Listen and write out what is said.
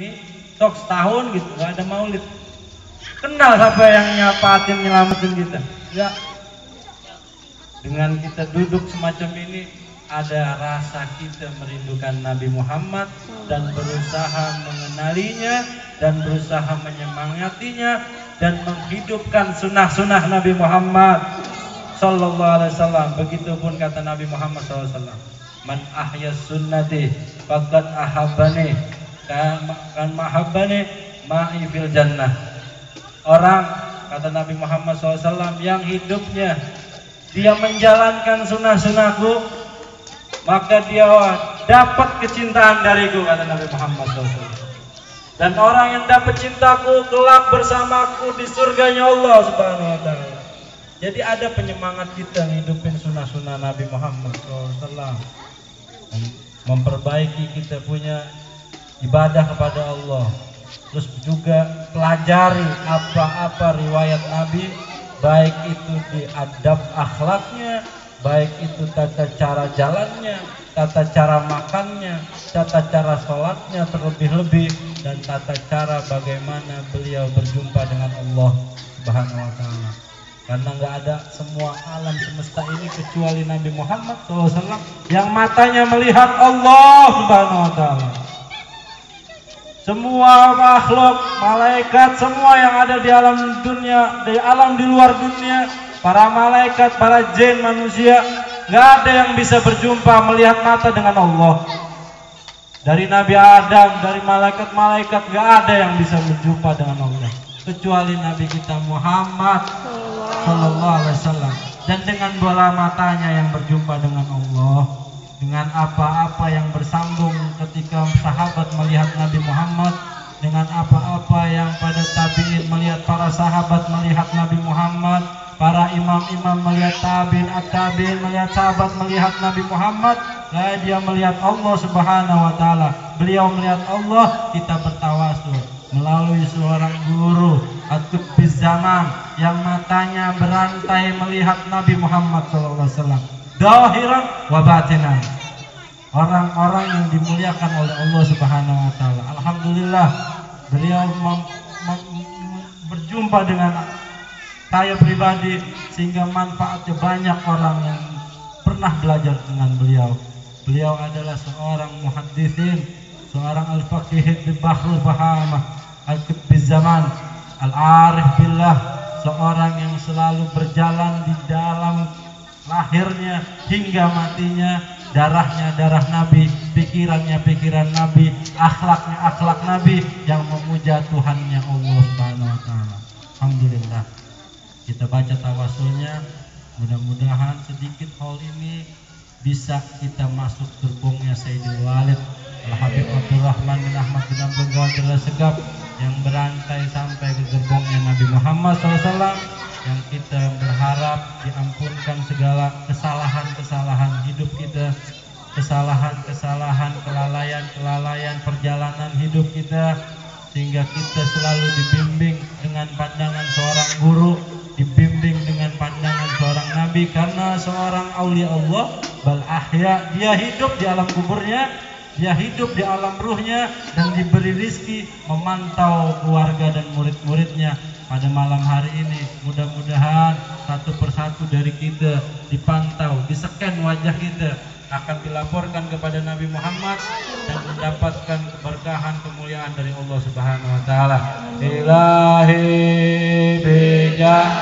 ini sok setahun gitu nggak ada maulid. Kenal siapa yang nyapatin nyelamatin kita? Enggak. Dengan kita duduk semacam ini ada rasa kita merindukan Nabi Muhammad dan berusaha mengenalinya dan berusaha menyemangatinya dan menghidupkan sunnah-sunnah Nabi Muhammad Sallallahu Alaihi Wasallam. Begitupun kata Nabi Muhammad Sallallahu Alaihi Wasallam, man ahya sunnati faqad ahabbani kan mahabbani ma'i fil jannah. Orang, kata Nabi Muhammad SAW, yang hidupnya dia menjalankan sunnah-sunnahku, maka dia dapat kecintaan dariku, kata Nabi Muhammad SAW. Dan orang yang dapat cintaku kelak bersamaku di surganya Allah Subhanahu wa Ta'ala. Jadi ada penyemangat kita ngidupin sunnah-sunnah Nabi Muhammad SAW, memperbaiki kita punya ibadah kepada Allah. Terus juga pelajari apa-apa riwayat Nabi, baik itu di adab akhlaknya, baik itu tata cara jalannya, tata cara makannya, tata cara sholatnya terlebih-lebih, dan tata cara bagaimana beliau berjumpa dengan Allah Subhanahu wa Ta'ala. Karena nggak ada semua alam semesta ini kecuali Nabi Muhammad SAW yang matanya melihat Allah Subhanahu wa Ta'ala. Semua makhluk, malaikat, semua yang ada di alam dunia, di alam di luar dunia, para malaikat, para jin, manusia, nggak ada yang bisa berjumpa melihat mata dengan Allah. Dari Nabi Adam, dari malaikat-malaikat, nggak ada yang bisa berjumpa dengan Allah kecuali Nabi kita Muhammad Sallallahu Alaihi Wasallam. Dan dengan bola matanya yang berjumpa dengan Allah, dengan apa-apa yang bersambung ketika sahabat melihat Nabi Muhammad, dengan apa-apa yang pada tabi'in melihat para sahabat melihat Nabi Muhammad, para imam-imam melihat tabi'in, at-tabi'in melihat sahabat melihat Nabi Muhammad, dia melihat Allah Subhanahu wa Ta'ala. Beliau melihat Allah, kita bertawasul melalui seorang guru At-Tubbiz Zaman yang matanya berantai melihat Nabi Muhammad SAW, zahiran wa batinan. Orang-orang yang dimuliakan oleh Allah Subhanahu wa Ta'ala. Alhamdulillah beliau berjumpa dengan saya pribadi sehingga manfaatnya banyak orang yang pernah belajar dengan beliau. Beliau adalah seorang muhaddisin, seorang al-faqih di Bahrul Fahamah, al-Tubbiz Zaman, al-arif billah, seorang yang selalu berjalan di dalam lahirnya hingga matinya, darahnya darah Nabi, pikirannya pikiran Nabi, akhlaknya akhlak Nabi yang memuja Tuhannya Allah Subhanahu wa Ta'ala. Alhamdulillah. Kita baca tawasulnya, mudah-mudahan sedikit hal ini bisa kita masuk gerbongnya Sayyidul Walid Al-Habib Abdurrahman bin Ahmad bin Abdul Qadir Segaf yang berantai sampai ke gerbongnya Nabi Muhammad SAW, yang kita berharap diampunkan segala kesalahan-kesalahan hidup kita, kesalahan-kesalahan, kelalaian-kelalaian perjalanan hidup kita, sehingga kita selalu dibimbing dengan pandangan seorang guru, dibimbing dengan pandangan seorang nabi, karena seorang aulia Allah bal ahya, dia hidup di alam kuburnya, dia hidup di alam ruhnya, dan diberi rizki memantau keluarga dan murid-muridnya pada malam hari ini. Mudah-mudahan satu persatu dari kita dipantau, diseken wajah kita, akan dilaporkan kepada Nabi Muhammad dan mendapatkan keberkahan kemuliaan dari Allah Subhanahu wa Ta'ala. Ilahi bija